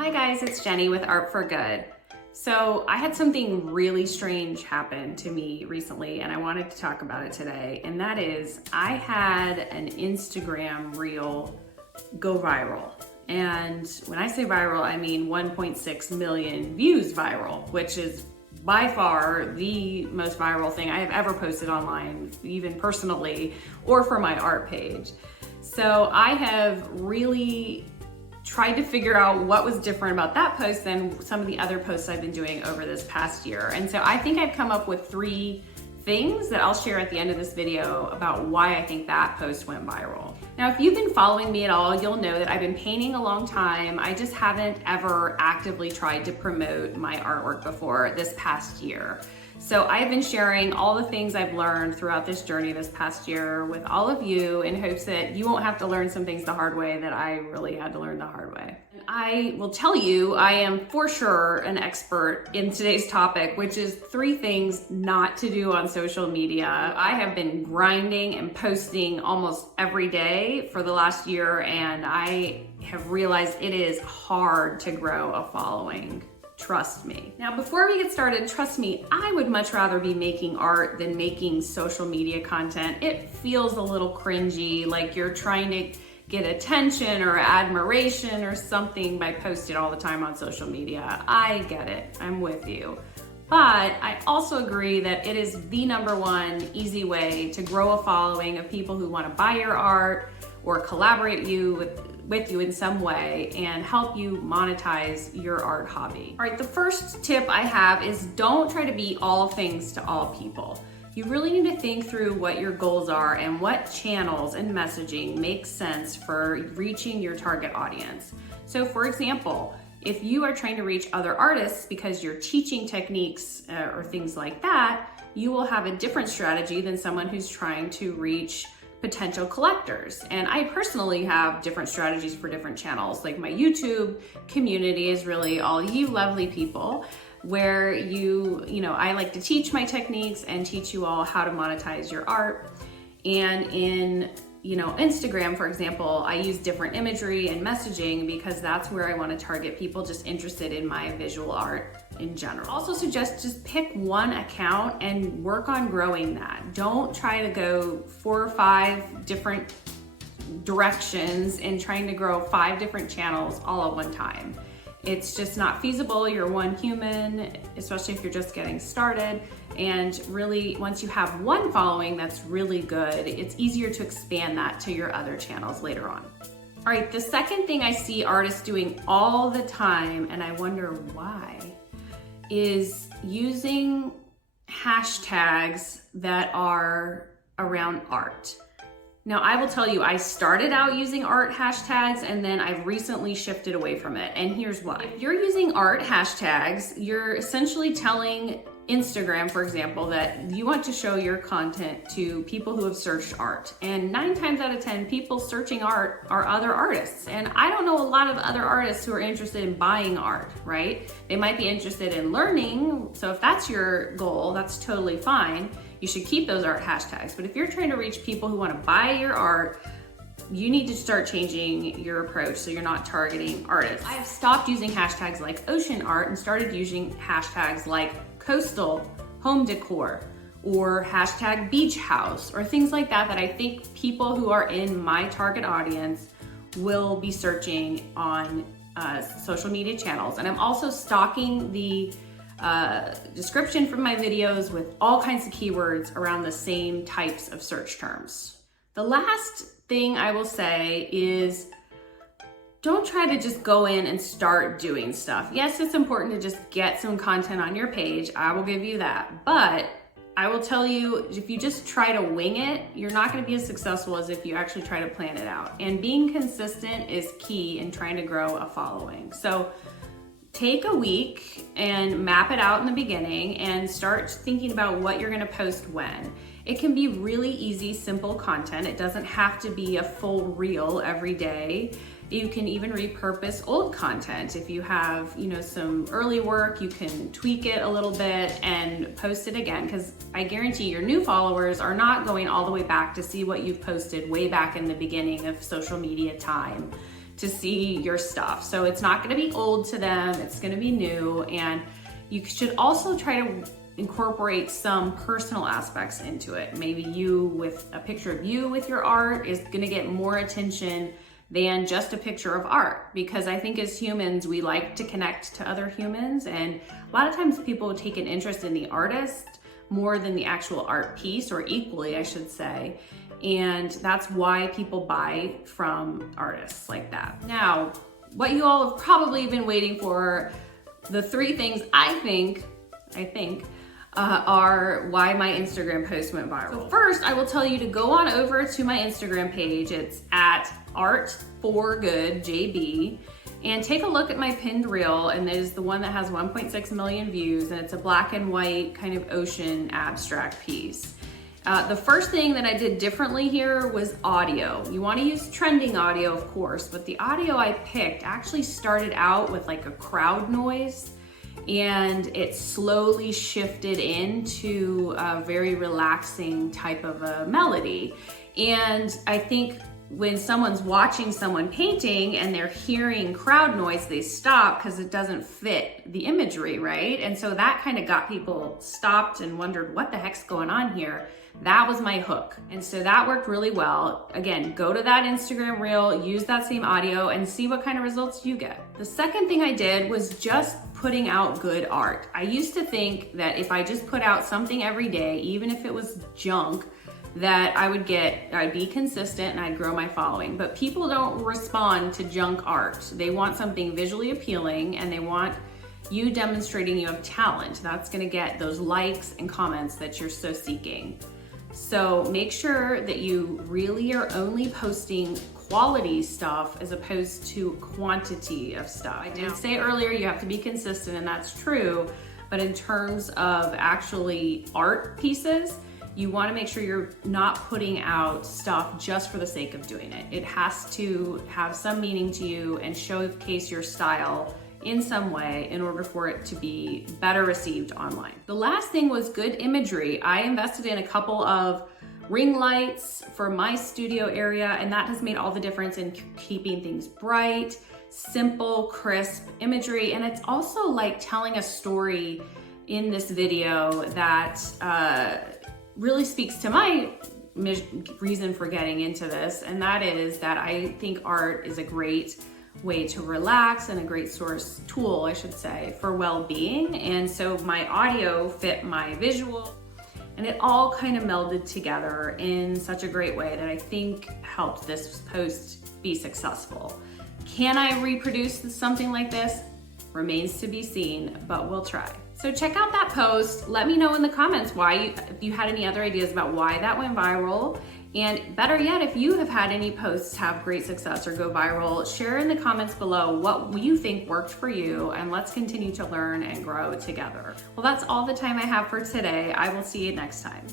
Hi guys, it's Jenny with Art for Good. So I had something really strange happen to me recently and I wanted to talk about it today. And that is I had an Instagram reel go viral. And when I say viral, I mean 1.6 million views viral, which is by far the most viral thing I have ever posted online, even personally, or for my art page. So I have really tried to figure out what was different about that post than some of the other posts I've been doing over this past year. And so I think I've come up with 3 things that I'll share at the end of this video about why I think that post went viral. Now, if you've been following me at all, you'll know that I've been painting a long time. I just haven't ever actively tried to promote my artwork before this past year. So I've been sharing all the things I've learned throughout this journey this past year with all of you in hopes that you won't have to learn some things the hard way that I really had to learn the hard way. I will tell you, I am for sure an expert in today's topic, which is 3 things not to do on social media. I have been grinding and posting almost every day for the last year, and I have realized it is hard to grow a following. Trust me. Now, before we get started, trust me, I would much rather be making art than making social media content. It feels a little cringy, like you're trying to get attention or admiration or something by posting all the time on social media. I get it, I'm with you. But I also agree that it is the #1 easy way to grow a following of people who want to buy your art or collaborate with you in some way and help you monetize your art hobby. All right, the first tip I have is don't try to be all things to all people. You really need to think through what your goals are and what channels and messaging make sense for reaching your target audience. So for example, if you are trying to reach other artists because you're teaching techniques or things like that, you will have a different strategy than someone who's trying to reach potential collectors. And I personally have different strategies for different channels. Like my YouTube community is really all you lovely people where I like to teach my techniques and teach you all how to monetize your art. And in Instagram, for example, I use different imagery and messaging because that's where I want to target people just interested in my visual art in general. Also suggest just pick one account and work on growing that. Don't try to go 4 or 5 different directions and trying to grow 5 different channels all at one time. It's just not feasible. You're one human, especially if you're just getting started. And really, once you have one following that's really good, it's easier to expand that to your other channels later on. All right, the second thing I see artists doing all the time, and I wonder why, is using hashtags that are around art. Now, I will tell you, I started out using art hashtags and then I've recently shifted away from it. And here's why. If you're using art hashtags, you're essentially telling Instagram, for example, that you want to show your content to people who have searched art. And 9 times out of 10, people searching art are other artists. And I don't know a lot of other artists who are interested in buying art, right? They might be interested in learning. So if that's your goal, that's totally fine. You should keep those art hashtags. But if you're trying to reach people who want to buy your art, you need to start changing your approach so you're not targeting artists. I have stopped using hashtags like ocean art and started using hashtags like coastal home decor or hashtag beach house or things like that I think people who are in my target audience will be searching on social media channels. And I'm also stocking the description from my videos with all kinds of keywords around the same types of search terms. The last thing I will say is don't try to just go in and start doing stuff. Yes, it's important to just get some content on your page. I will give you that. But I will tell you, if you just try to wing it, you're not going to be as successful as if you actually try to plan it out. And being consistent is key in trying to grow a following. So take a week and map it out in the beginning and start thinking about what you're going to post when. It can be really easy, simple content. It doesn't have to be a full reel every day. You can even repurpose old content. If you have, some early work, you can tweak it a little bit and post it again, because I guarantee your new followers are not going all the way back to see what you've posted way back in the beginning of social media time to see your stuff. So it's not gonna be old to them, it's gonna be new, and you should also try to incorporate some personal aspects into it. Maybe you with a picture of you with your art is gonna get more attention than just a picture of art, because I think as humans, we like to connect to other humans, and a lot of times people take an interest in the artist more than the actual art piece, or equally, I should say. And that's why people buy from artists like that. Now, what you all have probably been waiting for, the 3 things I think, are why my Instagram post went viral. So first, I will tell you to go on over to my Instagram page. It's at art4goodjb, and take a look at my pinned reel, and it is the one that has 1.6 million views, and it's a black and white kind of ocean abstract piece. The first thing that I did differently here was audio. You want to use trending audio, of course, but the audio I picked actually started out with like a crowd noise, and it slowly shifted into a very relaxing type of a melody. And I think when someone's watching someone painting and they're hearing crowd noise, they stop because it doesn't fit the imagery, right? And so that kind of got people stopped and wondered, what the heck's going on here? That was my hook. And so that worked really well. Again, go to that Instagram reel, use that same audio, and see what kind of results you get. The second thing I did was just putting out good art. I used to think that if I just put out something every day, even if it was junk, that I'd be consistent and I'd grow my following. But people don't respond to junk art. They want something visually appealing, and they want you demonstrating you have talent. That's gonna get those likes and comments that you're so seeking. So make sure that you really are only posting quality stuff as opposed to quantity of stuff. I did say earlier you have to be consistent, and that's true, but in terms of actually art pieces, you want to make sure you're not putting out stuff just for the sake of doing it. It has to have some meaning to you and showcase your style in some way in order for it to be better received online. The last thing was good imagery. I invested in a couple of ring lights for my studio area, and that has made all the difference in keeping things bright, simple, crisp imagery. And it's also like telling a story in this video that really speaks to my reason for getting into this, and that is that I think art is a great way to relax and a great tool, I should say, for well-being. And so my audio fit my visual, and it all kind of melded together in such a great way that I think helped this post be successful. Can I reproduce something like this? Remains to be seen, but we'll try. So check out that post. Let me know in the comments if you had any other ideas about why that went viral. And better yet, if you have had any posts have great success or go viral, share in the comments below what you think worked for you, and let's continue to learn and grow together. Well, that's all the time I have for today. I will see you next time.